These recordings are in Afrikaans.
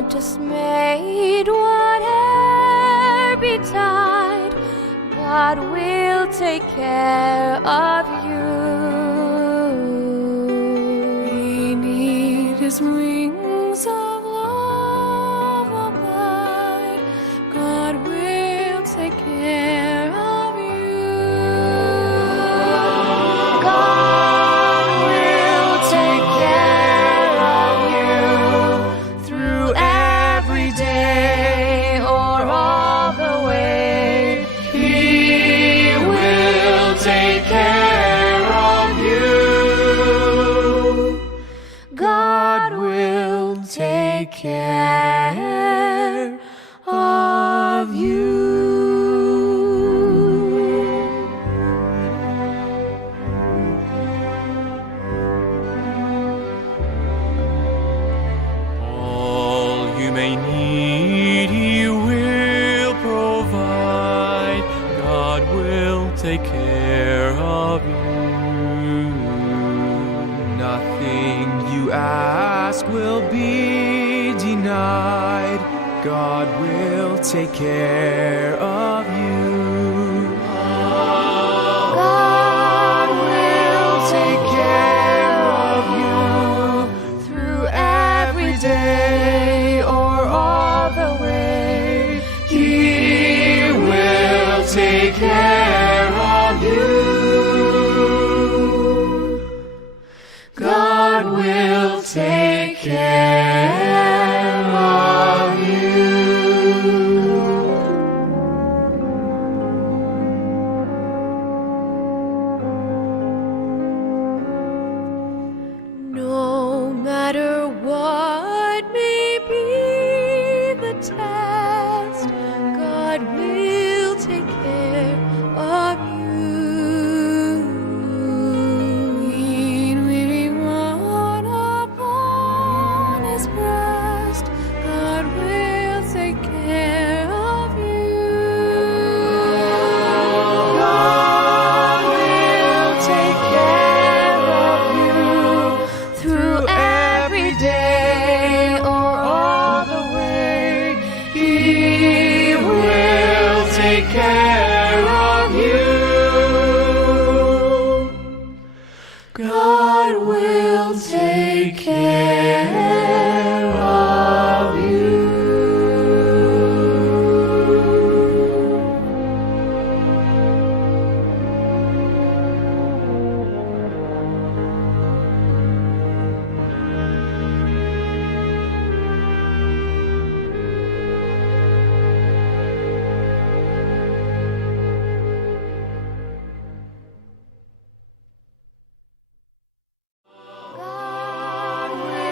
not dismayed, whate'er betide, God will take care of you. Beneath His wings of love abide, God will take care of you. God will take care of you through every day or all the way. He will take care of you. God will take care of you. All you may need, He will provide. God will take care of you. Nothing you ask will be denied. God will take care of you. God will take care of you through every day or all the way. He will take care of you. God will take care of you. No matter what may be the test, God will take care of you. Lean weary one upon His breast, God will take care of you. God will take care of you through every day or all the way. He will take care of you. God will take care of you. God will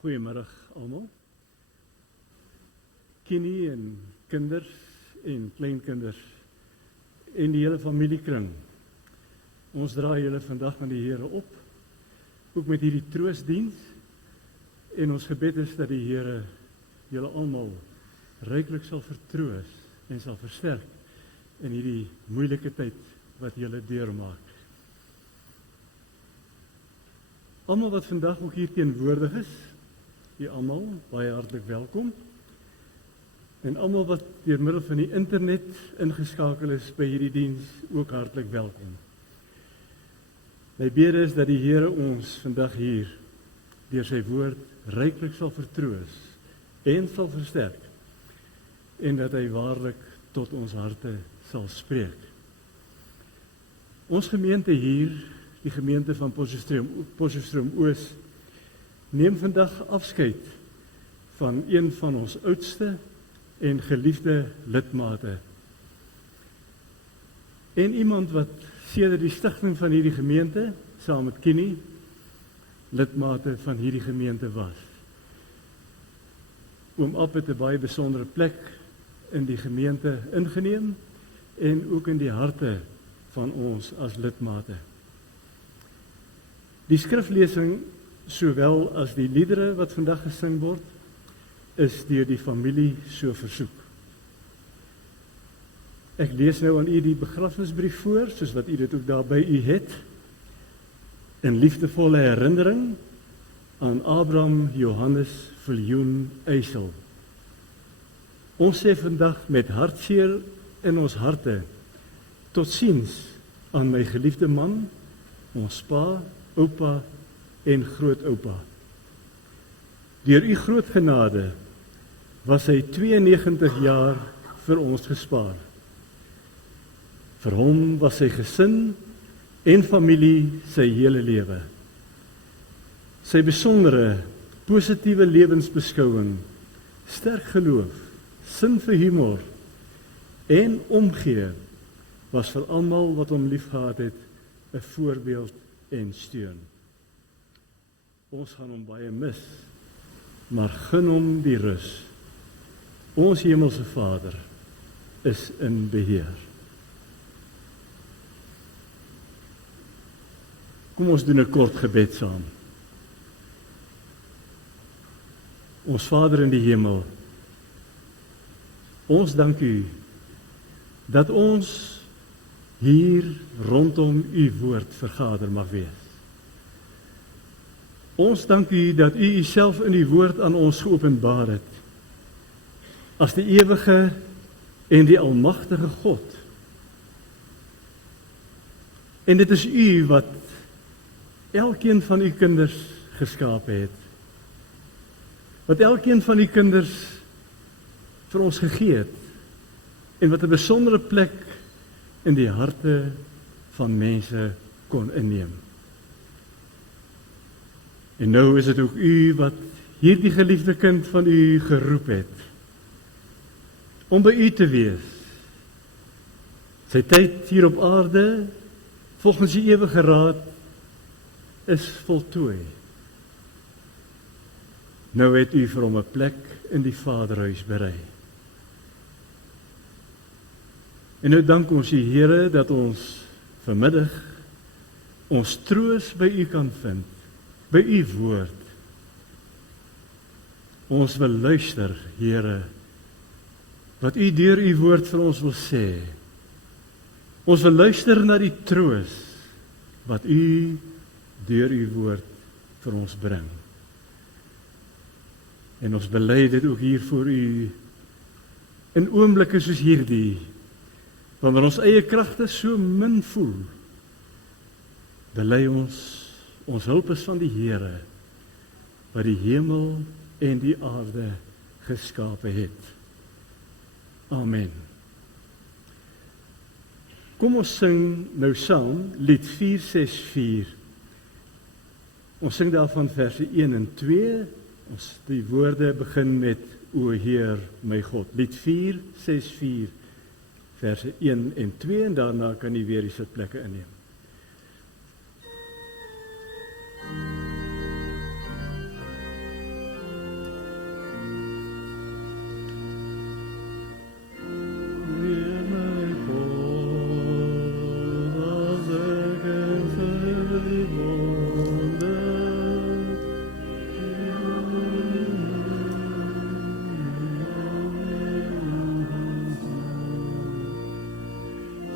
Goeiemiddag almal. Kini en kinders en kleinkinders en die hele familiekring. Ons dra julle vandag aan die Here op, ook met hierdie troostdiens, en ons gebed is dat die Here julle almal ryklik sal vertroos en sal versterk in hierdie moeilike tyd wat julle deurmaak. Almal wat vandag ook hier teenwoordig is, die almal baie hartlik welkom. En almal wat deur middel van die internet ingeskakel is by hierdie diens, ook hartlik welkom. My bede is dat die Here ons vandag hier deur sy woord ryklik sal vertroos en sal versterk, en dat hy waarlik tot ons harte sal spreek. Ons gemeente hier, die gemeente van Potchefstroom Oos, neem vandag afskeid van een van ons oudste en geliefde lidmate. En iemand wat sedert die stigting van hierdie gemeente, saam met Kini, lidmate van hierdie gemeente was. Oom Ab het 'n baie besondere plek in die gemeente ingeneem en ook in die harte van ons as lidmate. Die skriflesing, sowel as die liedere wat vandag gesing word, is deur die familie so versoek. Ek lees nou aan u die begrafnisbrief voor, soos wat u dit ook daar by u het, in liefdevolle herinnering aan Abraham Johannes Viljoen Eysel. Ons sê vandag met hartseer in ons harte, totsiens aan my geliefde man, ons pa, oupa en grootoupa. Deur u groot genade was hy 92 jaar vir ons gespaar. Vir hom was sy gesin en familie sy hele lewe. Sy besondere, positiewe lewensbeskouing, sterk geloof, sin vir humor en omgee was vir almal wat hom liefgehad het 'n voorbeeld en steun. Ons gaan hom baie mis, maar gun hom die rus. Ons hemelse Vader is in beheer. Kom ons doen 'n kort gebed saam. Ons Vader in die hemel, ons dank u dat ons hier rondom u woord vergader mag wees. Ons dank u dat u uself in die woord aan ons geopenbaar het, as die ewige en die almagtige God. En dit is u wat elkeen van u kinders geskape het, wat elkeen van u kinders vir ons gegee het, en wat 'n besondere plek in die harte van mense kon inneem. En nou is dit ook u wat hierdie geliefde kind van u geroep het, om by u te wees. Sy tyd hier op aarde, volgens die ewige raad, is voltooi. Nou het u vir hom 'n plek in die Vaderhuis berei. En nou dank ons u Here dat ons vanmiddag ons troos by u kan vind, by u woord. Ons wil luister, Here, wat u deur u woord vir ons wil sê. Ons wil luister na die troos wat u deur u woord vir ons bring. En ons bely dit ook hier voor u in oomblikke soos hierdie, wanneer ons eie kragte so min voel, bely ons hulp is van die Here, wat die hemel en die aarde geskape het. Amen. Kom ons sing nou saam lied 464. Ons sing daarvan verse 1 en 2. Die woorde begin met O Heer my God. Lied 464 verse 1 en 2 en daarna kan jy weer die sitplekke inneem.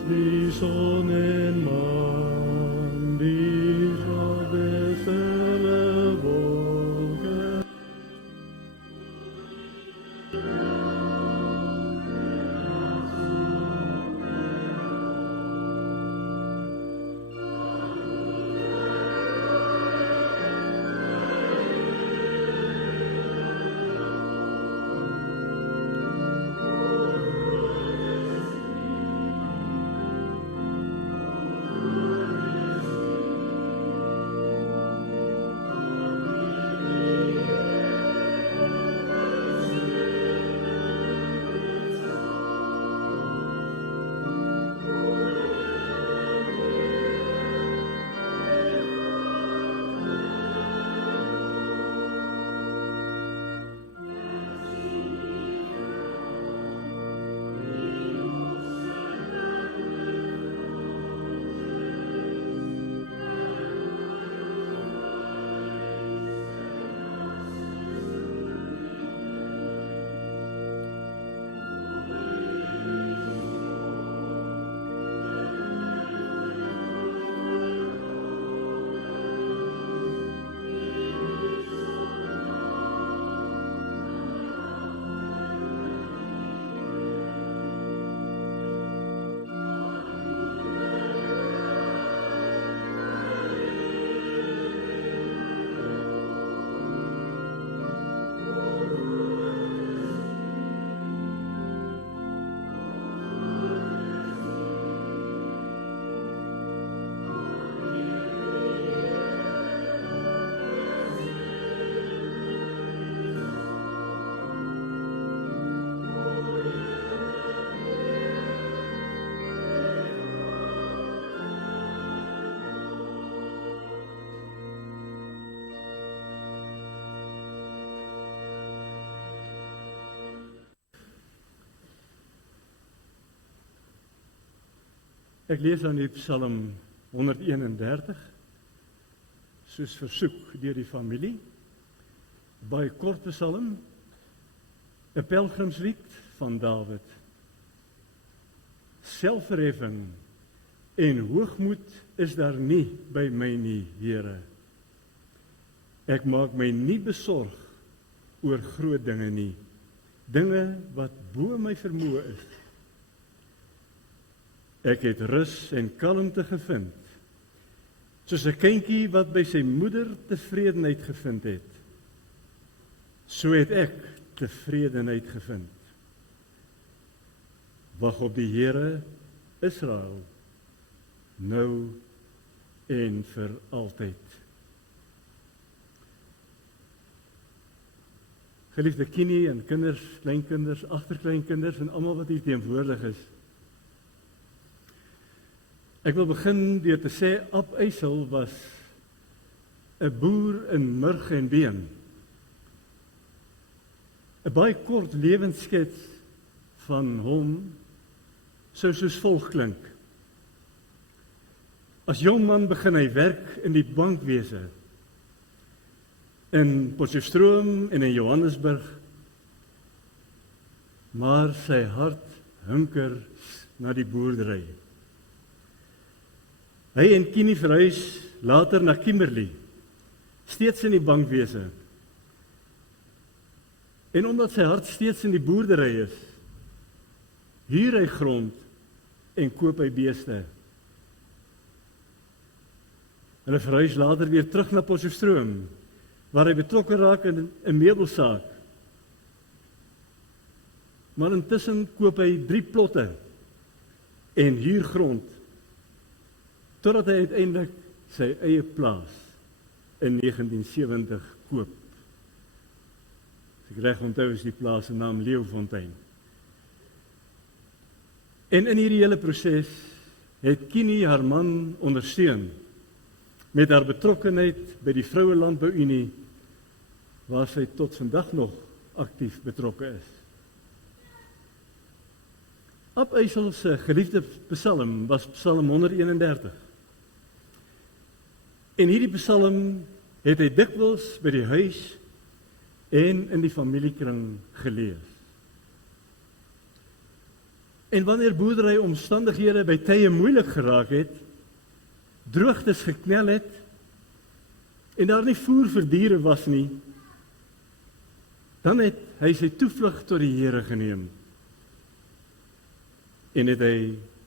die son en maan, die gewisselde wolken. Ek lees aan die Psalm 131, soos versoek deur die familie. Baie kort psalm, 'n pelgrimslied van Dawid. Selfverheffing en hoogmoed is daar nie by my nie, Here. Ek maak my nie besorg oor groot dinge nie, dinge wat bo my vermoë is. Ek het rus en kalmte gevind, soos 'n kindjie wat by sy moeder tevredenheid gevind het. So het ek tevredenheid gevind. Wag op die Here, Israel, nou en vir altyd. Geliefde Kinie en kinders, kleinkinders, agterkleinkinders en almal wat hier teenwoordig is. Ek wil begin deur te sê, Ab Eysel was 'n boer in murg en been. 'n Baie kort lewensskets van hom sou soos volg klink. As jong man begin hy werk in die bankwese in Potchefstroom en in Johannesburg, maar sy hart hunker na die boerdery. Hy en Kinie verhuis later na Kimberley, steeds in die bankwese. En omdat sy hart steeds in die boerdery is, huur hy grond en koop hy beeste. Hulle verhuis later weer terug na Potchefstroom, waar hy betrokke raak in 'n meubelsaak. Maar intussen koop hy 3 plotte en huur grond, totdat hy uiteindelik sy eie plaas in 1970 koop. As ek reg onthou is die plaas se naam Leeufontein. En in hierdie hele proses het Kinie haar man ondersteun met haar betrokkenheid by die Vrouelandbouunie, waar sy tot vandag nog aktief betrokke is. Ab Eysel se geliefde psalm was Psalm 131. En hierdie psalm het hy dikwels by die huis en in die familiekring gelees. En wanneer boerdery omstandighede by tye moeilik geraak het, droogtes geknel het, en daar nie voer vir diere was nie, dan het hy sy toevlug tot die Here geneem. En het hy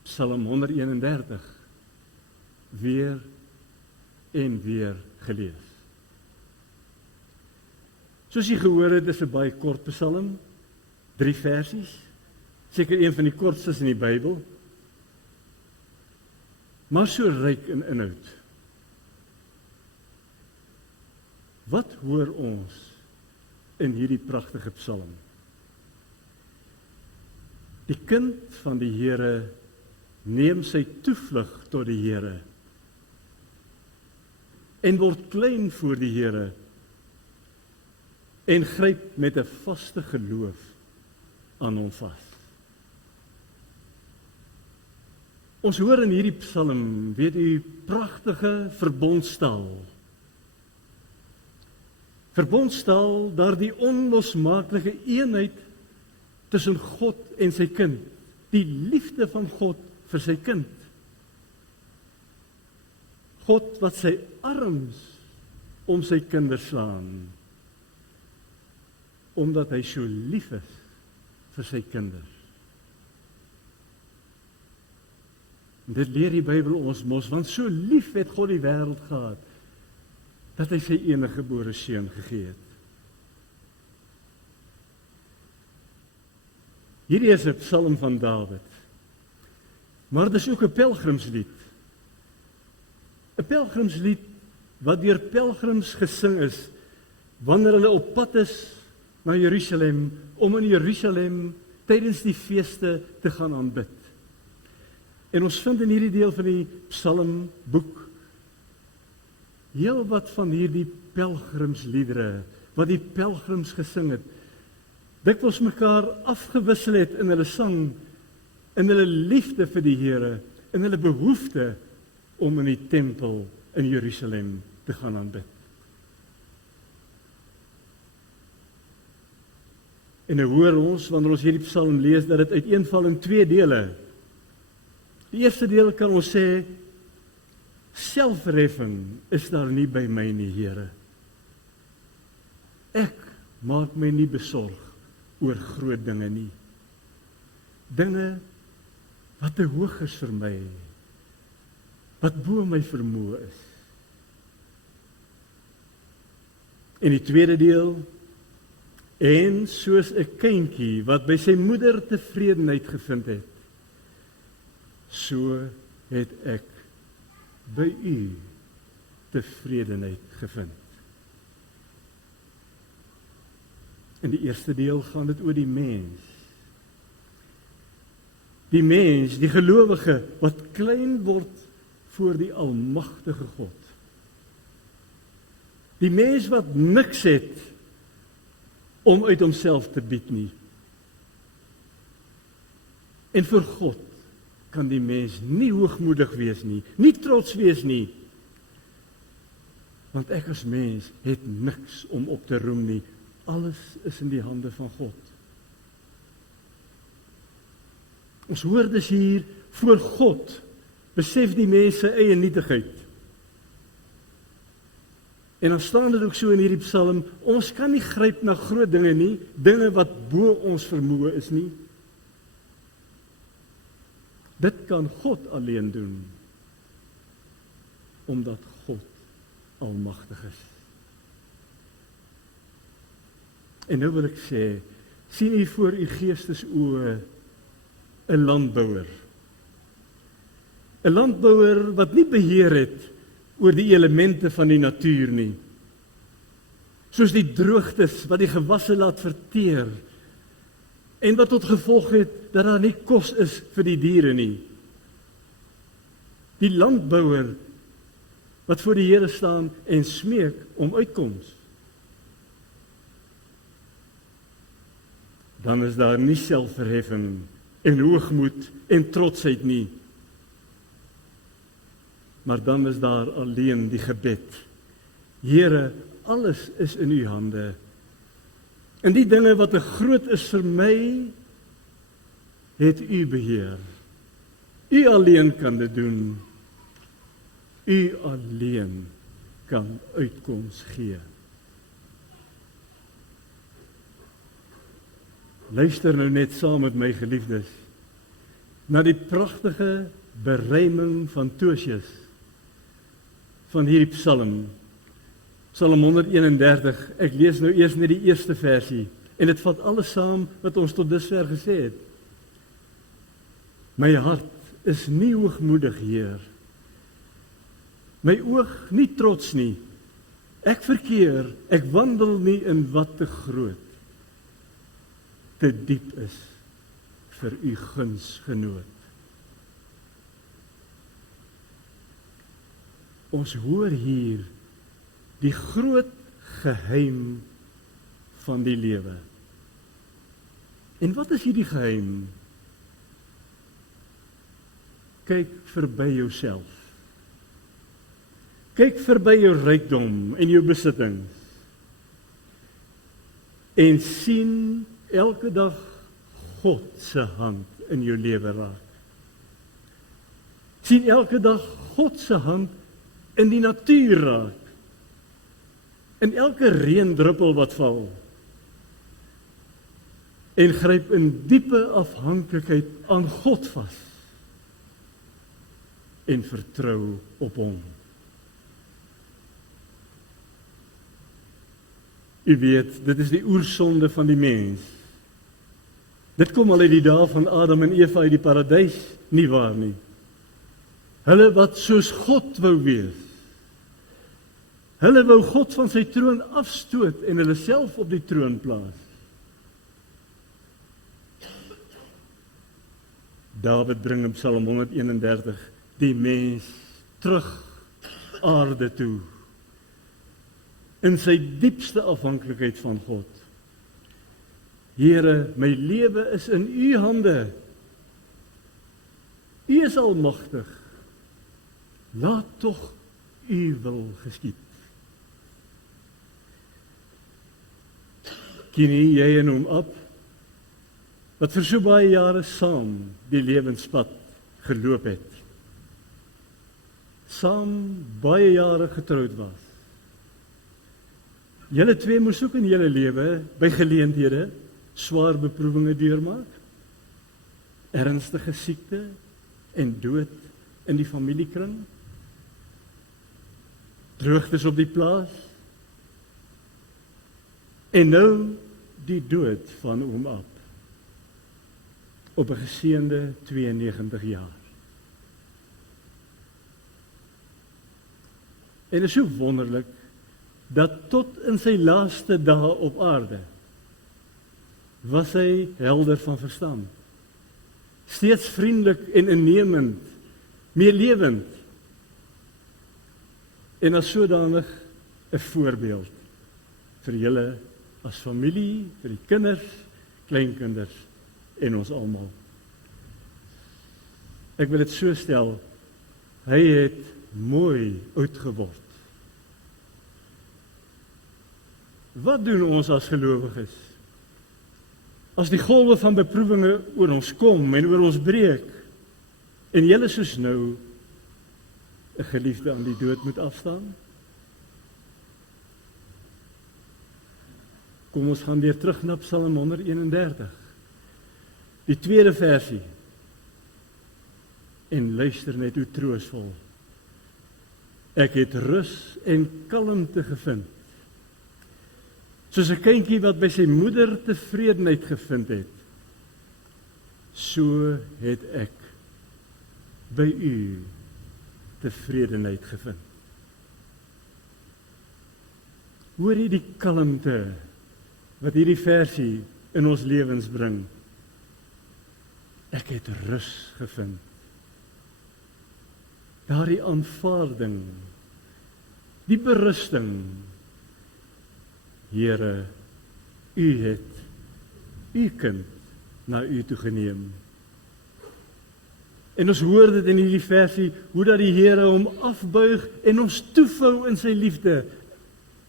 Psalm 131 weer en weer gelees. Soos jy gehoor het, is 'n baie kort psalm, 3 versies, seker een van die kortstes in die Bybel, maar so ryk in inhoud. Wat hoor ons in hierdie pragtige psalm? Die kind van die Here neem sy toevlug tot die Here en word klein voor die Here en gryp met 'n vaste geloof aan hom vas. Ons hoor in hierdie psalm, weet u, pragtige verbondstaal. Verbondstaal, daardie onlosmaaklike eenheid tussen God en sy kind, die liefde van God vir sy kind. God wat sy arms om sy kinders slaan, omdat hy so lief is vir sy kinders. Dit leer die Bybel ons mos, want so lief het God die wêreld gehad, dat hy sy enige gebore seun gegee het. Hierdie is 'n psalm van Dawid, maar dit is ook 'n pelgrimslied. 'n Pelgrimslied wat deur pelgrims gesing is, wanneer hulle op pad is na Jerusalem, om in Jerusalem tydens die feeste te gaan aanbid. En ons vind in hierdie deel van die psalmboek heel wat van hierdie pelgrimsliedere, wat die pelgrims gesing het, dikwels mekaar afgewissel het in hulle sang, in hulle liefde vir die Here, in hulle behoefte om in die tempel in Jerusalem te gaan aanbid. En nou hoor ons, wanneer ons hierdie psalm lees, dat dit uiteenval in 2 dele. Die eerste deel kan ons sê, selfverheffing is daar nie by my nie, Here. Ek maak my nie besorg oor groot dinge nie. Dinge wat te hoog is vir my, wat bo my vermoë is. En die tweede deel, en soos 'n kindjie wat by sy moeder tevredenheid gevind het, so het ek by u tevredenheid gevind. In die eerste deel gaan dit oor die mens. Die mens, die gelowige, wat klein word voor die almagtige God. Die mens wat niks het om uit homself te bied nie. En vir God kan die mens nie hoogmoedig wees nie, nie trots wees nie. Want ek as mens het niks om op te roem nie. Alles is in die hande van God. Ons hoor dus hier, voor God besef die mens sy eie nietigheid. En dan staan dit ook so in hierdie psalm, ons kan nie gryp na groot dinge nie, dinge wat bo ons vermoë is nie. Dit kan God alleen doen, omdat God almagtig is. En nou wil ek sê, sien u voor u geestesoë 'n landbouer. 'n Landbouer wat nie beheer het oor die elemente van die natuur nie. Soos die droogtes wat die gewasse laat verteer en wat tot gevolg het dat daar nie kos is vir die diere nie. Die landbouer wat voor die Here staan en smeek om uitkoms. Dan is daar nie selfverheffing en hoogmoed en trotsheid nie. Maar dan is daar alleen die gebed. Here, alles is in u hande. En die dinge wat te groot is vir my, het U beheer. U alleen kan dit doen. U alleen kan uitkoms gee. Luister nou net saam met my geliefdes na die pragtige berijming van Tosius van hierdie psalm. Psalm 131, ek lees nou eers net die eerste versie en dit vat alles saam wat ons tot dusver gesê het. My hart is nie hoogmoedig, Heer. My oog nie trots nie. Ek verkeer, ek wandel nie in wat te groot, te diep is vir U gunsgenoot. Ons hoor hier die groot geheim van die lewe. En wat is hierdie geheim? Kyk verby jouself. Kyk verby jou rykdom en jou besittings. En sien elke dag God se hand in jou lewe raak. Sien elke dag God se hand in die natuur raak. In elke reendruppel wat val. En gryp in diepe afhanklikheid aan God vas. En vertrou op hom. U weet, dit is die oersonde van die mens. Dit kom al uit die dae van Adam en Eva uit die paradys, nie waar nie. Hulle wat soos God wou wees. Hulle wou God van sy troon afstoot en hulle self op die troon plaas. David bring in Psalm 131 die mens terug aarde toe. In sy diepste afhanklikheid van God. Here, my lewe is in U hande. U is almagtig. Laat tog U wil geskied. Ken jy en hom op, wat vir so baie jare saam die lewenspad geloop het. Saam baie jare getroud was. Julle twee moes ook in julle lewe by geleenthede swaar beproewinge deurmaak, ernstige siekte en dood in die familiekring, droogtes op die plaas, en nou die dood van oom Ab, op 'n geseënde 92 jaar. En dit is so wonderlik, dat tot in sy laaste dae op aarde, was hy helder van verstand. Steeds vriendelik en innemend, meelewend. En as sodanig 'n voorbeeld vir julle as familie, vir die kinders, kleinkinders en ons almal. Ek wil dit so stel, hy het mooi oud geword. Wat doen ons as gelowiges? As die golwe van beproewinge oor ons kom en oor ons breek, en julle soos nou 'n geliefde aan die dood moet afstaan? Kom ons gaan weer terug na Psalm 131, die tweede versie, en luister net hoe troosvol. Ek het rus en kalmte gevind, soos 'n kindjie wat by sy moeder tevredenheid gevind het, so het ek by U tevredenheid gevind. Hoor jy die kalmte wat hierdie versie in ons lewens bring? Ek het rus gevind. Daardie aanvaarding, die berusting. Here, U het U kind na U toe geneem. En ons hoor dit in hierdie versie, hoe dat die Here hom afbuig en ons toevou in sy liefde,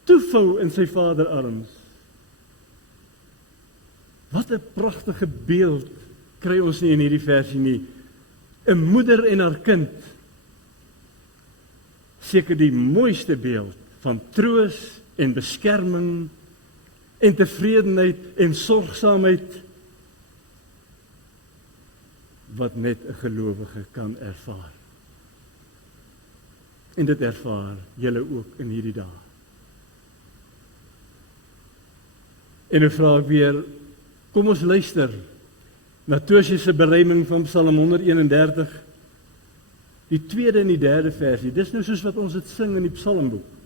toevou in sy vaderarms. Wat 'n pragtige beeld kry ons nie in hierdie versie nie. 'n Moeder en haar kind, seker die mooiste beeld van troos en beskerming en tevredenheid en sorgsaamheid wat net 'n gelowige kan ervaar. En dit ervaar julle ook in hierdie dae. En nou vra ek weer, kom ons luister na Tosie se bereiming van Psalm 131, die tweede en die derde versie. Dis nou soos wat ons dit sing in die Psalmboek.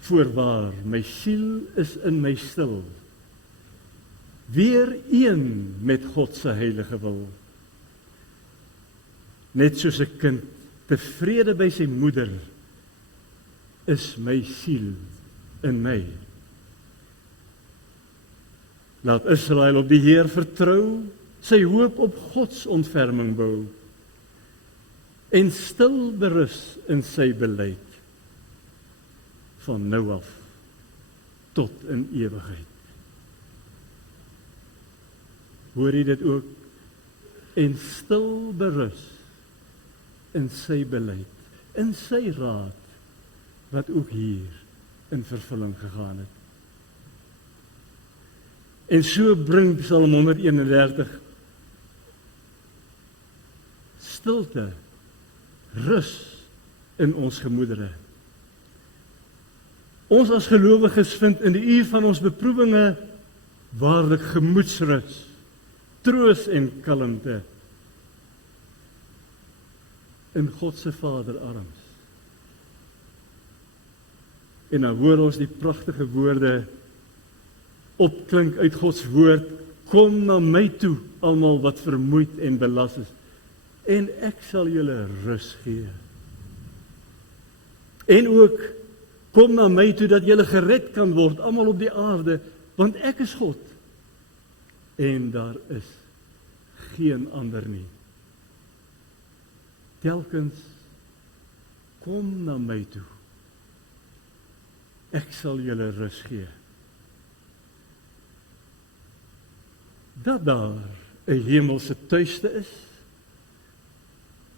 Voorwaar, my siel is in my stil, weer een met God se heilige wil. Net soos 'n kind tevrede by sy moeder, is my siel in my. Laat Israel op die Heer vertrou, sy hoop op Gods ontferming bou, en stil berus in sy beleid, van nou af tot in ewigheid. Hoor jy dit ook? En stil berus in sy beleid, in sy raad, wat ook hier in vervulling gegaan het. En so bring Psalm 131 stilte, rus in ons gemoedere. Ons as gelowiges vind in die uur van ons beproewinge waarlik gemoedsrus, troos en kalmte in God se Vaderarms. En dan hoor ons die pragtige woorde opklink uit Gods woord: kom na my toe, almal wat vermoeid en belas is, en ek sal julle rus gee. En ook, kom na my toe dat julle gered kan word, almal op die aarde, want ek is God, en daar is geen ander nie. Telkens, kom na my toe, ek sal julle rus gee. Dat daar 'n hemelse tuiste is,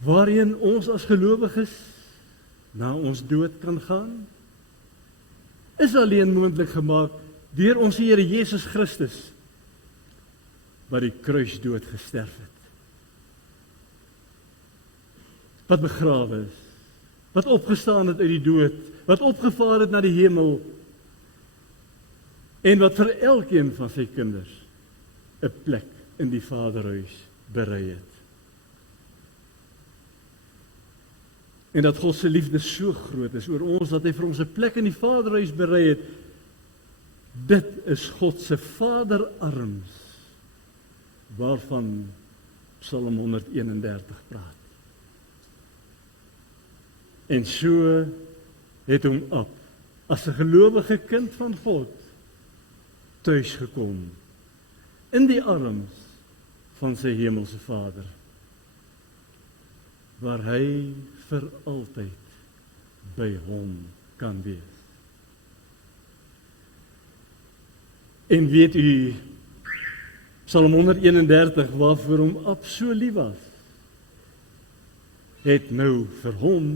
waarheen ons as gelowiges na ons dood kan gaan, is alleen moontlik gemaak deur ons Here Jesus Christus, wat die kruisdood gesterf het, wat begrawe is, wat opgestaan het uit die dood, wat opgevaar het na die hemel, en wat vir elkeen van sy kinders 'n plek in die Vaderhuis berei het. En dat God se liefde so groot is oor ons, dat hy vir ons 'n plek in die Vaderhuis berei het, dit is God se Vaderarms, waarvan Psalm 131 praat. En so het hom op, as 'n gelowige kind van God, tuis gekom, in die arms van sy hemelse Vader, waar hy vir altyd by hom kan wees. En weet u, Psalm 131, waarvoor hom op so lief was, het nou vir hom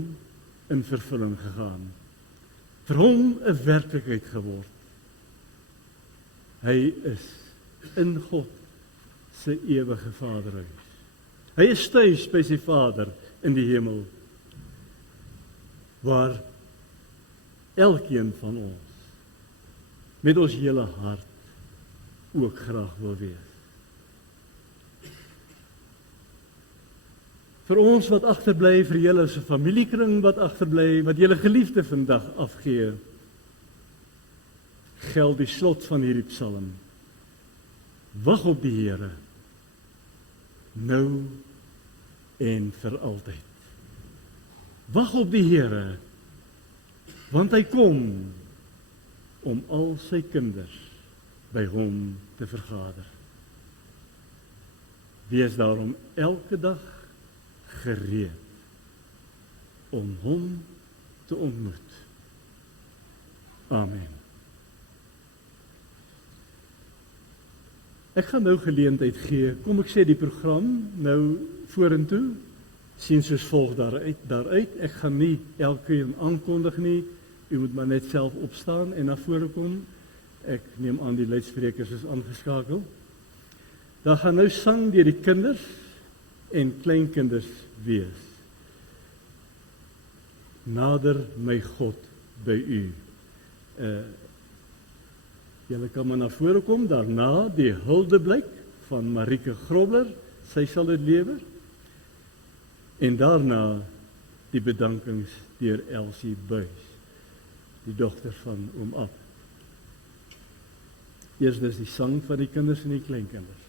in vervulling gegaan, vir hom 'n werklikheid geword. Hy is in God se ewige Vaderhuis. Hy is tuis by sy Vader in die hemel, waar elkeen van ons met ons hele hart ook graag wil wees. Vir ons wat agterbly, vir julle as 'n familiekring wat agterbly, wat julle geliefde vandag afgee, geld die slot van hierdie psalm: wag op die Here, nou en vir altyd. Wag op die Here, want hy kom om al sy kinders by hom te vergader. Wees daarom elke dag gereed om hom te ontmoet. Amen. Ek gaan nou geleentheid gee, kom ek sê die program nou vorentoe, sien soos volg daaruit. Ek gaan nie elkeen aankondig nie, u moet maar net self opstaan en na vore kom. Ek neem aan die luidsprekers is aangeskakel. Daar gaan nou sang deur die kinders en kleinkinders wees. Nader my God by u. Julle kan maar na vore kom, daarna die huldeblyk van Marieke Grobler, sy sal dit lewer. En daarna die bedankings deur Elsie Buys, die dogter van oom Ab. Eers dis die sang van die kinders en die kleinkinders.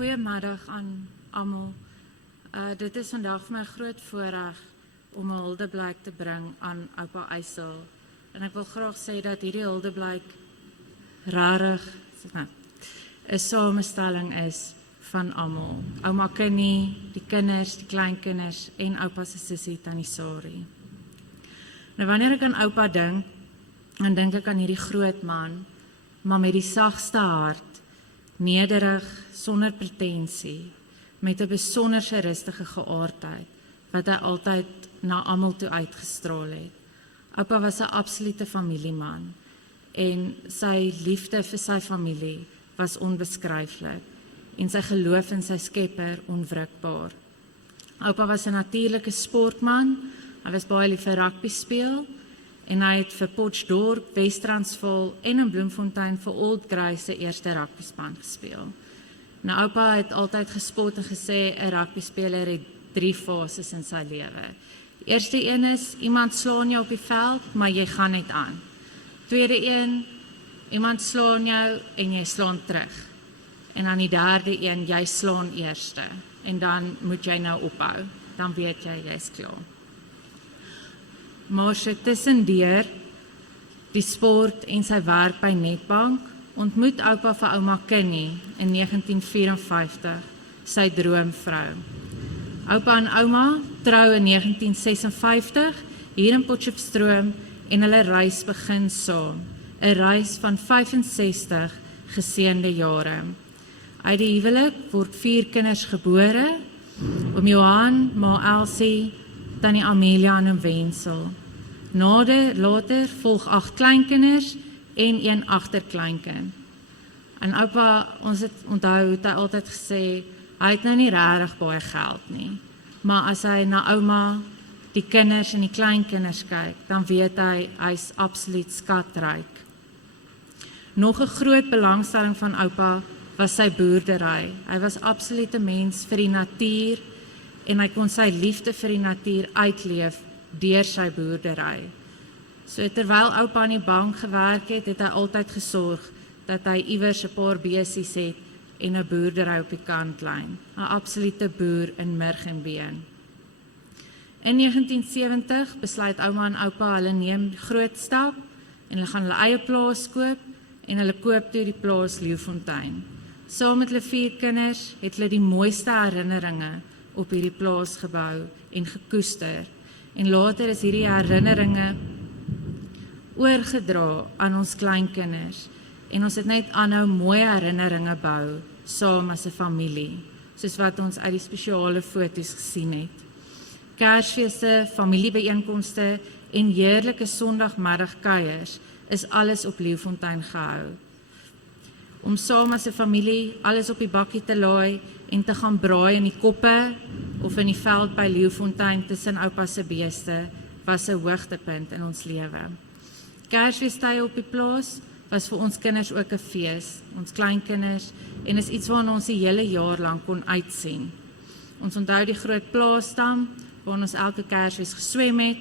Goeiemiddag aan almal. Dit is vandag vir my 'n groot voorreg om 'n huldeblyk te bring aan oupa Eysel. En ek wil graag sê dat hierdie huldeblyk rarig 'n samestelling is van almal. Ouma Kinnie, die kinders, die kleinkinders en oupa se sussie Tannie Sari. Nou wanneer ek aan oupa dink, dan dink ek aan hierdie groot man, maar met die sagste hart, nederig, sonder pretensie, met 'n besonderse rustige geaardheid, wat hy altyd na almal toe uitgestraal het. Oupa was 'n absolute familieman, en sy liefde vir sy familie was onbeskryflik, en sy geloof in sy Skepper onwrikbaar. Oupa was 'n natuurlike sportman, hy was baie lief vir rugby speel, en hy het vir Potchefstroom, Wes-Transvaal en in Bloemfontein vir Old Grey se eerste rugbyspan gespeel. Nou oupa het altyd gespot en gesê 'n rugbyspeler het 3 fases in sy lewe. Die eerste een is, iemand slaan jou op die veld, maar jy gaan net aan. Tweede een, iemand slaan jou en jy slaan terug. En dan die derde een, jy slaan eerste. En dan moet jy nou ophou. Dan weet jy, jy is klaar. Maar so tussendeur, die sport en sy werk by Netbank, ontmoet oupa vir ouma Kinnie in 1954, sy droomvrou. Oupa en ouma trou in 1956 hier in Potchefstroom en hulle reis begin saam. 'n Reis van 65 geseënde jare. Uit die huwelik word 4 kinders gebore, oom Johan, ma Elsie, tannie Amelia en oom Wensel. Later volg 8 kleinkinders en 1 agterkleinkind. En oupa, ons het onthou, het hy altyd gesê, hy het nou nie regtig baie geld nie, maar as hy na ouma, die kinders en die kleinkinders kyk, dan weet hy is absoluut skatryk. Nog 'n groot belangstelling van oupa was sy boerdery. Hy was absoluut 'n mens vir die natuur en hy kon sy liefde vir die natuur uitleef deur sy boerdery. So terwyl oupa aan die bank gewerk het, het hy altyd gesorg dat hy iewers 'n paar besies het en 'n boerdery op die kantlyn. 'n Absolute boer in murg en been. In 1970 besluit ouma en oupa hulle neem groot stap en hulle gaan hulle eie plaas koop en hulle koop toe die plaas Leeufontein. Saam met hulle 4 kinders het hulle die mooiste herinneringe op hierdie plaas gebou en gekoester. En later is hierdie herinneringe oorgedra aan ons kleinkinders. En ons het net aanhou mooi herinneringe bou, saam as 'n familie, soos wat ons uit die spesiale foto's gesien het. Kersfeeste, familiebyeenkomste en heerlike Sondagmiddagkuiers is alles op Leeufontein gehou. Om saam as 'n familie alles op die bakkie te laai en te gaan braai in die koppe of in die veld by Leeufontein tussen oupa se beeste was 'n hoogtepunt in ons lewe. Kersfeestye op die plaas was vir ons kinders ook 'n fees, ons kleinkinders, en is iets waarna ons die hele jaar lank kon uitsien. Ons onthou die groot plaasdam waar ons elke Kersfees geswem het,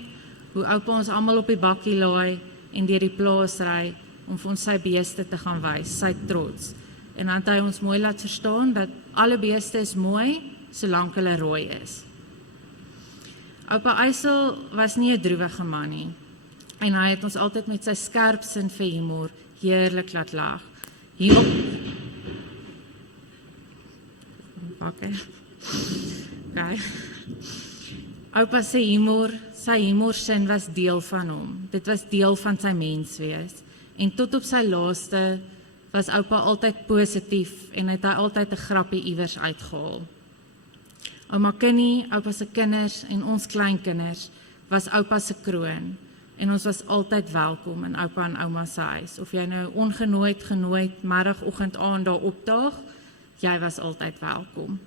hoe oupa ons almal op die bakkie laai en deur die plaas ry om vir ons sy beeste te gaan wys, sy trots. En dan het hy ons mooi laat verstaan dat alle beeste is mooi solank hulle rooi is. Oupa Eysel was nie 'n droewige man nie en hy het ons altyd met sy skerp sin vir humor heerlik laat lag. Hierop Okay. Oupa se humor, sy humorsin was deel van hom. Dit was deel van sy menswees. En tot op sy laaste was oupa altyd positief en het hy altyd 'n grappie iewers uitgehaal. Ouma Kinnie, oupa se kinders en ons kleinkinders was oupa se kroon. En ons was altyd welkom in oupa en ouma se huis. Of jy nou genooi, middag, oggend, aand daar opdaag, jy was altyd welkom.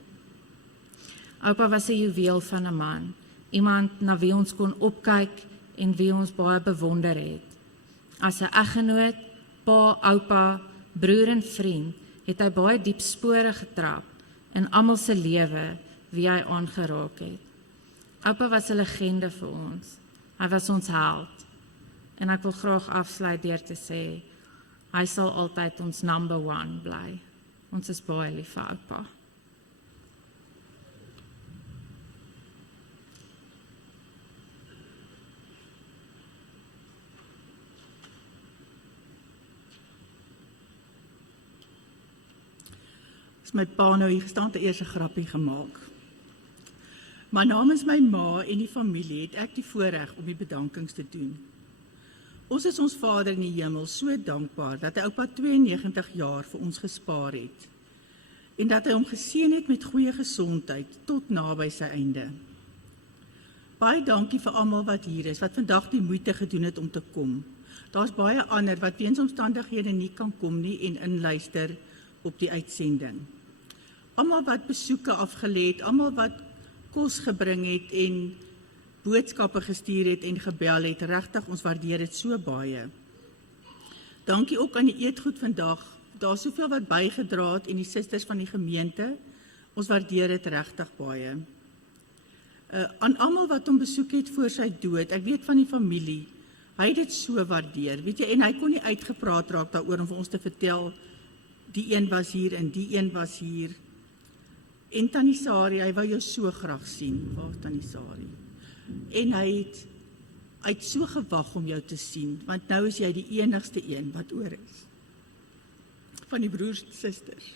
Oupa was 'n juweel van 'n man. Iemand na wie ons kon opkyk en wie ons baie bewonder het. As 'n eggenoot, pa, oupa, broer en vriend, het hy baie diep spore getrap in almal se lewe wie hy aangeraak het. Oupa was 'n legende vir ons. Hy was ons held. En ek wil graag afsluit deur te sê, hy sal altyd ons number 1 bly. Ons is baie lief vir oupa. As my pa nou hier gestaan het, eers 'n grappie gemaak. Maar namens my ma en die familie het ek die voorreg om die bedankings te doen. Ons is ons Vader in die hemel so dankbaar dat hy oupa 92 jaar vir ons gespaar het en dat hy hom geseën het met goeie gesondheid tot naby sy einde. Baie dankie vir almal wat hier is, wat vandag die moeite gedoen het om te kom. Daar's baie ander wat weens omstandighede nie kan kom nie en inluister op die uitsending. Almal wat besoeke afgelê het, almal wat kos gebring het en boodskappe gestuur het en gebel het, regtig, ons waardeer dit so baie. Dankie ook aan die eetgoed vandag, daar soveel wat bygedra het en die susters van die gemeente, ons waardeer dit regtig baie. Aan almal wat hom besoek het voor sy dood, ek weet van die familie, hy het dit so waardeer, weet jy, en hy kon nie uitgepraat raak daaroor om vir ons te vertel, die een was hier en die een was hier. En Tannie Sari, hy wou jou so graag sien, waar Tannie Sari? En hy het so gewag om jou te sien, want nou is jy die enigste een wat oor is, van die broers en susters.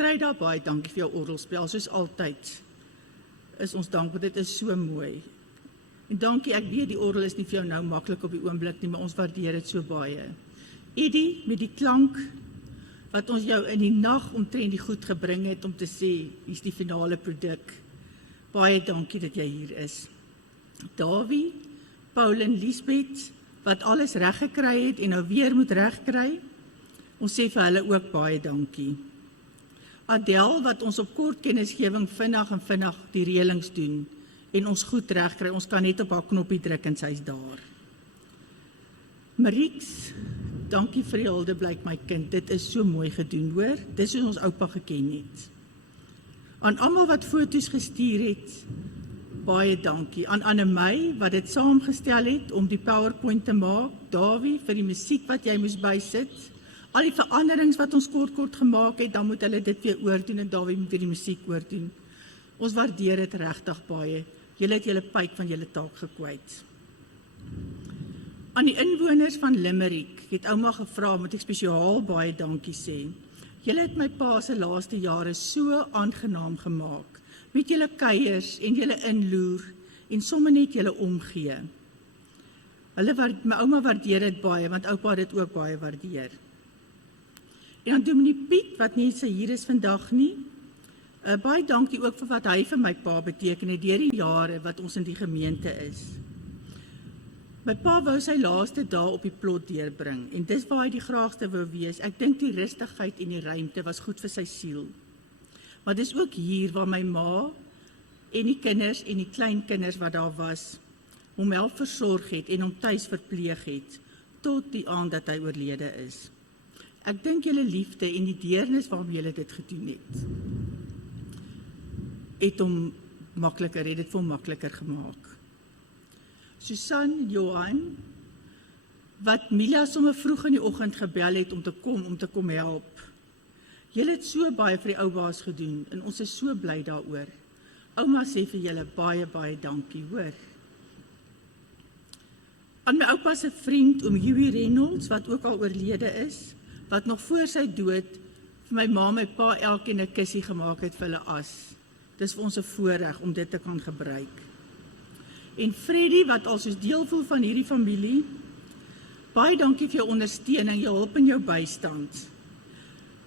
Try daar baie, dankie vir jou orgelspel, soos altyd is ons dankbaar, dit is so mooi. En dankie, ek weet die orgel is nie vir jou nou maklik op die oomblik nie, maar ons waardeer dit so baie. Eddie, met die klank, wat ons jou in die nag omtrent die goed gebring het, om te sê, hier is die finale produk. Baie dankie dat jy hier is. Davie, Paul en Liesbeth, wat alles reg gekry het en nou weer moet regkry, ons sê vir hulle ook baie dankie. Adel, wat ons op kort kennisgewing vinnig die reëlings doen en ons goed regkry, ons kan net op haar knoppie druk en sy is daar. Marieks, dankie vir die hulde, blyk my kind, dit is so mooi gedoen, hoor, dit is soos ons oupa geken het. Aan almal wat foto's gestuur het, baie dankie. Aan Annemey, wat dit saamgestel het om die PowerPoint te maak, Davie, vir die musiek wat jy moes bysit, al die veranderings wat ons kort gemaak het, dan moet hulle dit weer oordoen en Davie moet weer die musiek oordoen. Ons waardeer dit regtig baie. Julle het julle pyp van julle taak gekwyt. Aan die inwoners van Limerick het ouma gevra, moet ek spesiaal baie dankie sê. Julle het my pa se laaste jare so aangenaam gemaak, met julle kuiers en julle inloer, en sommer net julle omgee. My ouma waardeer dit baie, want oupa het dit ook baie waardeer. En dan Dominee Piet, wat nie sy hier is vandag nie, baie dankie ook vir wat hy vir my pa beteken het, deur die jare wat ons in die gemeente is. My pa wou sy laaste dae op die plot deurbring, en dis waar hy die graagste wou wees. Ek dink die rustigheid en die ruimte was goed vir sy siel. Maar dis ook hier waar my ma en die kinders en die kleinkinders wat daar was, hom help versorg het en hom tuis verpleeg het, tot die aand dat hy oorlede is. Ek dink julle liefde en die deernis waarmee julle dit gedoen het hom makliker, het dit vir hom makliker gemaak. Susan, Johan, wat Mila sommer vroeg in die oggend gebel het om te kom help. Julle het so baie vir die ou baas gedoen en ons is so bly daaroor. Ouma sê vir julle baie dankie, hoor. Aan my oupa se vriend, oom Huey Reynolds, wat ook al oorlede is, wat nog voor sy dood vir my ma en my pa elkeen 'n kussie gemaak het vir hulle as. Dis vir ons 'n voorreg om dit te kan gebruik. En Freddie, wat al soos deel voel van hierdie familie, baie dankie vir jou ondersteuning, jou hulp en jou bystand.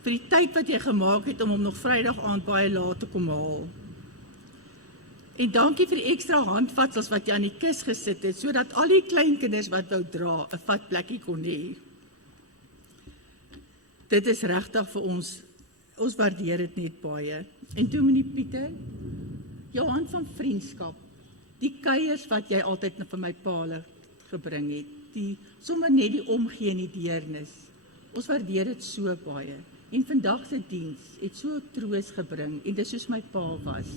Vir die tyd wat jy gemaak het om hom nog Vrydag aand baie laat te kom haal. En dankie vir die ekstra handvatsels wat jy aan die kus gesit het, sodat al die kleinkinders wat wou dra, 'n vatplekkie kon hê. Dit is regtig vir ons waardeer dit net baie. En Dominee Pieter, jou hand van vriendskap, die kuiers wat jy altyd vir my paal gebring het, sommer net die omgee en die deernis, ons waardeer dit so baie. En vandag se diens het so troos gebring, en dis soos my pa was.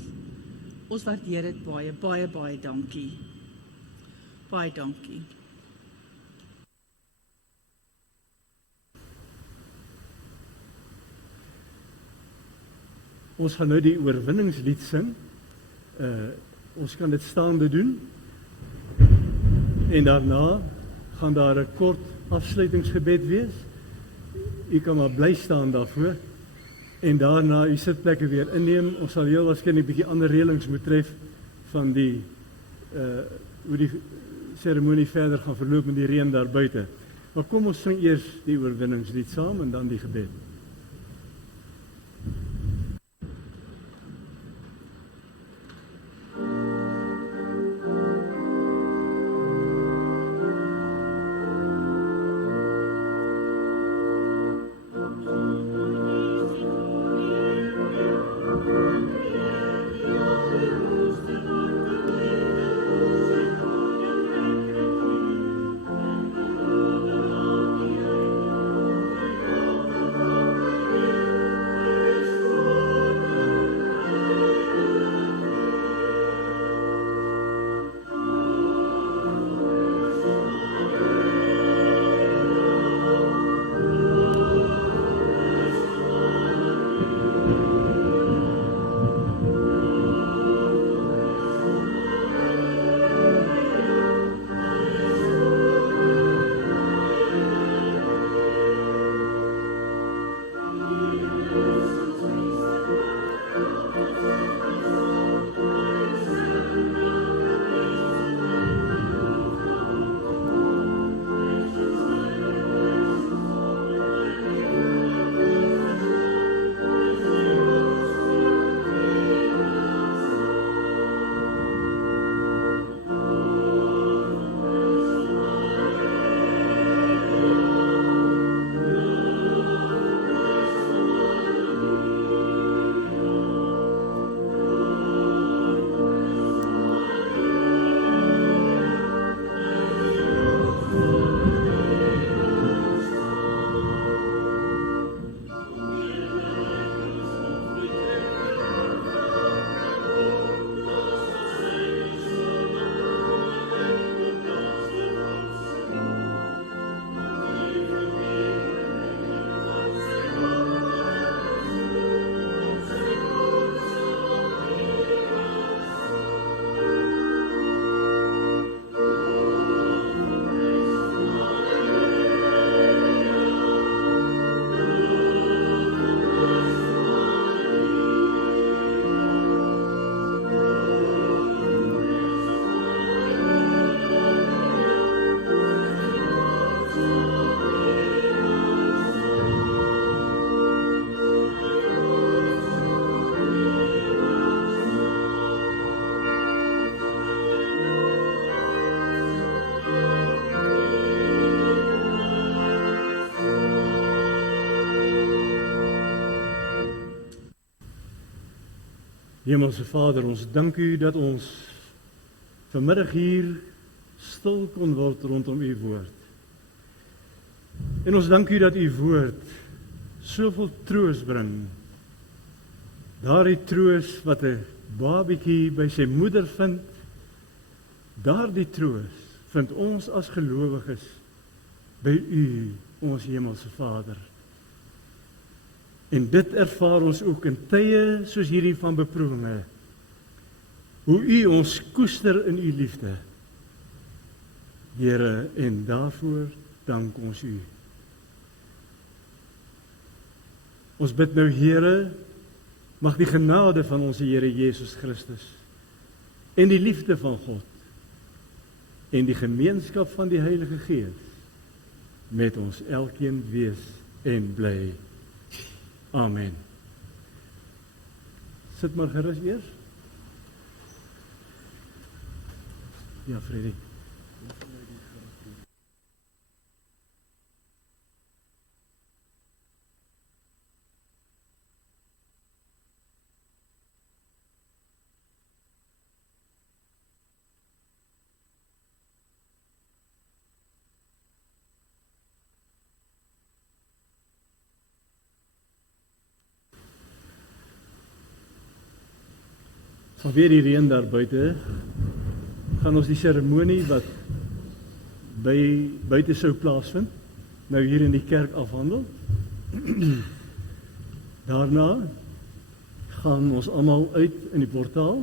Ons waardeer dit baie dankie. Baie dankie. Ons gaan nou die oorwinningslied sing. Ons kan dit staande doen. En daarna gaan daar 'n kort afsluitingsgebed wees. U kan maar bly staan daarvoor. En daarna u sitplekke weer inneem. Ons sal heel waarskynlik 'n bietjie ander reëlings moet tref van die hoe die seremonie verder gaan verloop met die reën daar buite. Maar kom ons sing eers die oorwinningslied saam en dan die gebed. Hemelse Vader, ons dank U dat ons vanmiddag hier stil kon word rondom U woord. En ons dank U dat U woord soveel troos bring. Daardie troos wat 'n babietjie by sy moeder vind, daardie troos vind ons as gelowiges by U, ons Hemelse Vader. En dit ervaar ons ook in tye soos hierdie van beproewinge. Hoe U ons koester in U liefde. Here, en daarvoor dank ons U. Ons bid nou, Here, mag die genade van ons Here Jesus Christus en die liefde van God en die gemeenskap van die Heilige Gees met ons elkeen wees en bly. Amen. Sit maar gerus eers. Ja, Freddy. Vanweer die reën daar buite, gaan ons die seremonie wat buite sou plaasvind, nou hier in die kerk afhandel. Daarna gaan ons almal uit in die portaal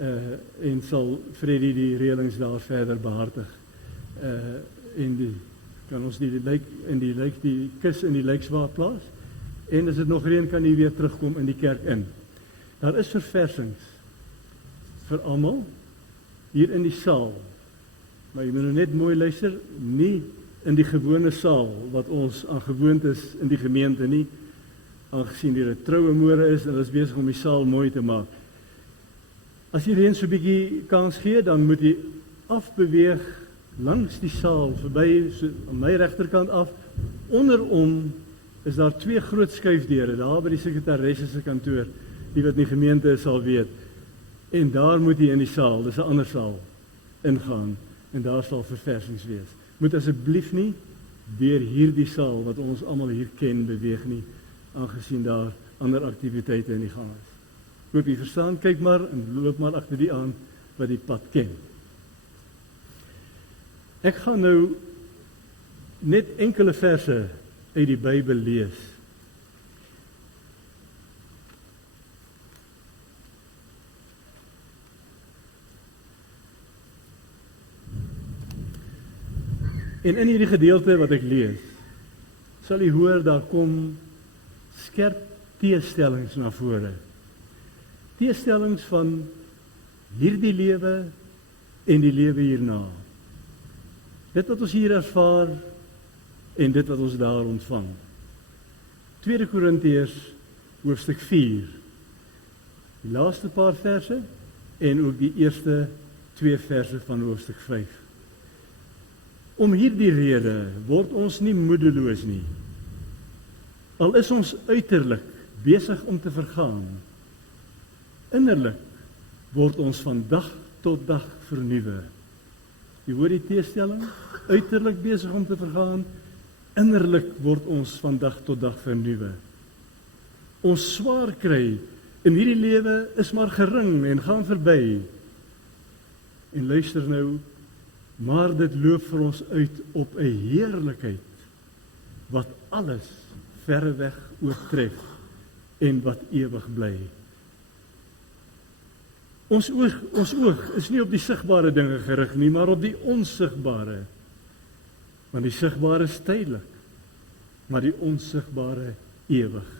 en sal Freddy die reëlings daar verder behartig. En kan ons die kus in die lijkswaar plaas, en as dit nog reën kan die weer terugkom in die kerk in. Daar is verversings vir almal hier in die saal, maar jy moet nou net mooi luister, nie in die gewone saal wat ons aan gewoond is in die gemeente nie, aangesien hier 'n troue môre is en hulle is besig om die saal mooi te maak. As jy reën so 'n bietjie kans gee, dan moet jy afbeweeg langs die saal verby, so aan my regterkant af. Onderom is daar 2 groot skuifdeure daar by die sekretaresse se kantoor. Die wat in die gemeente sal weet. En daar moet jy in die saal, dis 'n ander saal, ingaan. En daar sal verversings wees. Moet asseblief nie deur hierdie saal, wat ons almal hier ken, beweeg nie, aangesien daar ander aktiwiteite in die gang is. Hoop jy verstaan, kyk maar en loop maar agter die aan wat die pad ken. Ek gaan nou net enkele verse uit die Bybel lees. En in hierdie gedeelte wat ek lees, sal jy hoor, daar kom skerp teestellings na vore. Teestellings van hierdie lewe en die lewe hierna. Dit wat ons hier ervaar en dit wat ons daar ontvang. 2 Korintiërs hoofstuk 4. Die laaste paar verse en ook die eerste 2 verse van hoofstuk 5. Om hierdie rede word ons nie moedeloos nie. Al is ons uiterlik besig om te vergaan, innerlik word ons van dag tot dag vernuwe. Jy hoor die teestelling? Uiterlik besig om te vergaan, innerlik word ons van dag tot dag vernuwe. Ons swaar kry in hierdie lewe is maar gering en gaan verby. En luister nou, maar dit loop vir ons uit op 'n heerlikheid wat alles verreweg oortref en wat ewig bly. Ons oog is nie op die sigbare dinge gerig nie, maar op die onsigbare. Want die sigbare is tydelik, maar die onsigbare ewig.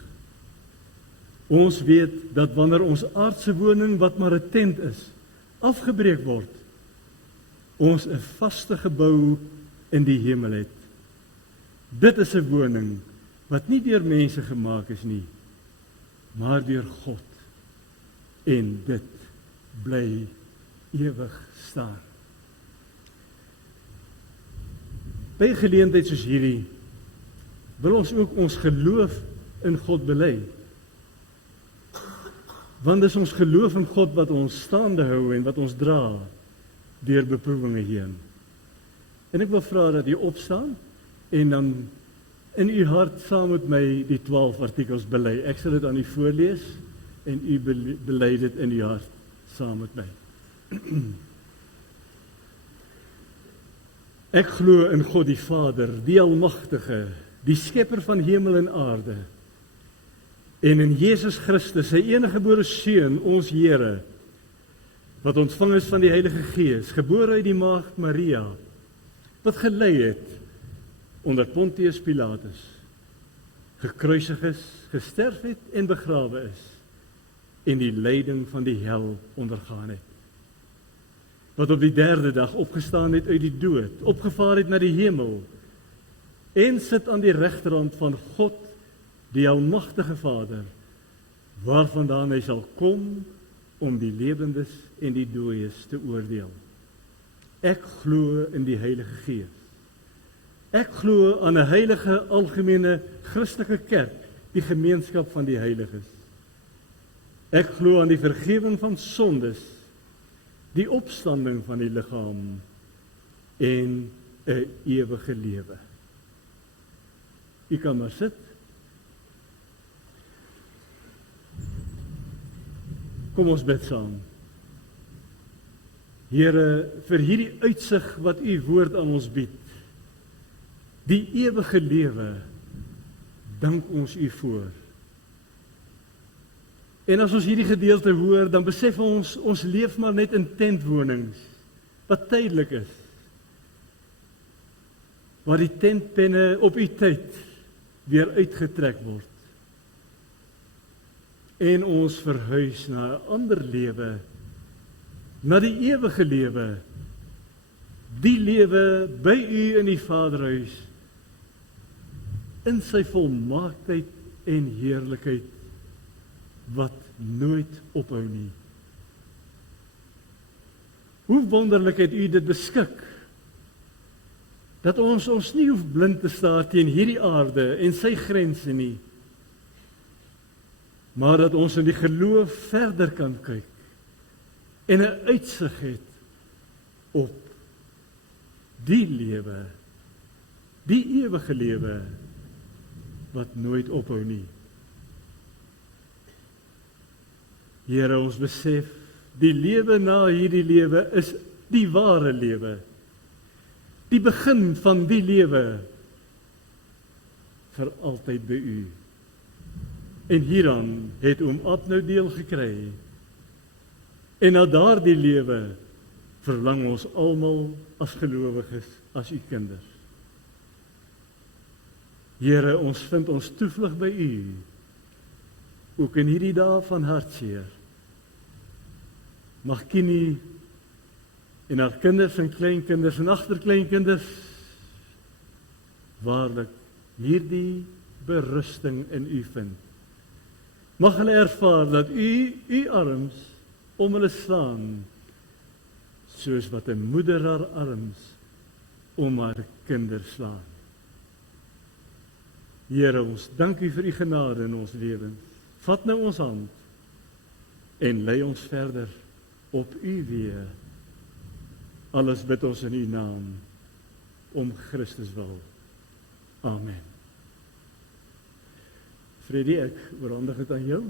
Ons weet dat wanneer ons aardse woning, wat maar 'n tent is, afgebreek word, ons 'n vaste gebou in die hemel het. Dit is 'n woning wat nie deur mense gemaak is nie, maar deur God. En dit bly ewig staan. By 'n geleentheid soos hierdie wil ons ook ons geloof in God bely. Want dis ons geloof in God wat ons staande hou en wat ons dra deur beproewinge heen. En ek wil vra dat u opstaan en dan in u hart saam met my die 12 artikels bely. Ek sal dit aan u voorlees en u bely dit in u hart saam met my. Ek glo in God die Vader, die Almagtige, die skepper van hemel en aarde, en in Jesus Christus, sy enige gebore Seun, ons Here, wat ontvang is van die Heilige Gees, gebore uit die maagd Maria, wat gelei het onder Pontius Pilatus, gekruisig is, gesterf het en begrawe is, en die lyding van die hel ondergaan het. Wat op die 3de dag opgestaan het uit die dood, opgevaar het na die hemel, en sit aan die regterhand van God, die Almagtige Vader, waarvandaan hy sal kom om die lewendes en die dooies te oordeel. Ek glo in die Heilige Gees. Ek glo aan 'n heilige algemene Christelike kerk, die gemeenskap van die heiliges. Ek glo aan die vergifnis van sondes, die opstanding van die liggaam en 'n ewige lewe. U kan maar sit. Kom ons bid saam. Here, vir hierdie uitsig wat u woord aan ons bied, die ewige lewe, dank ons u voor. En as ons hierdie gedeelte hoor, dan besef ons leef maar net in tentwonings, wat tydelik is. Waar die tentpenne op u tyd weer uitgetrek word. En ons verhuis na 'n ander lewe, na die ewige lewe, die lewe by u in die Vaderhuis, in sy volmaaktheid en heerlikheid, wat nooit ophou nie. Hoe wonderlik het u dit beskik, dat ons nie hoef blind te staar teen hierdie aarde en sy grense nie, maar dat ons in die geloof verder kan kyk, en 'n uitsig het op die lewe, die ewige lewe, wat nooit ophou nie. Here, ons besef, die lewe na hierdie lewe is die ware lewe. Die begin van die lewe vir altyd by u. En hieraan het oom Ab nou deel gekry. En na daardie lewe verlang ons almal as gelowiges, as u kinders. Here, ons vind ons toevlug by u, ook in hierdie dae van hartseer. Mag Kini en haar kinders en kleinkinders en agterkleinkinders waarlik hierdie berusting in u vind. Mag hulle ervaar dat u arms om hulle slaan, soos wat 'n moeder haar arms om haar kinders slaan. Here, ons dank u vir u genade in ons lewens. Vat nou ons hand en lei ons verder op u weë. Alles bid ons in u naam, om Christus wil. Amen. Freddy, ek oorhandig dit aan jou.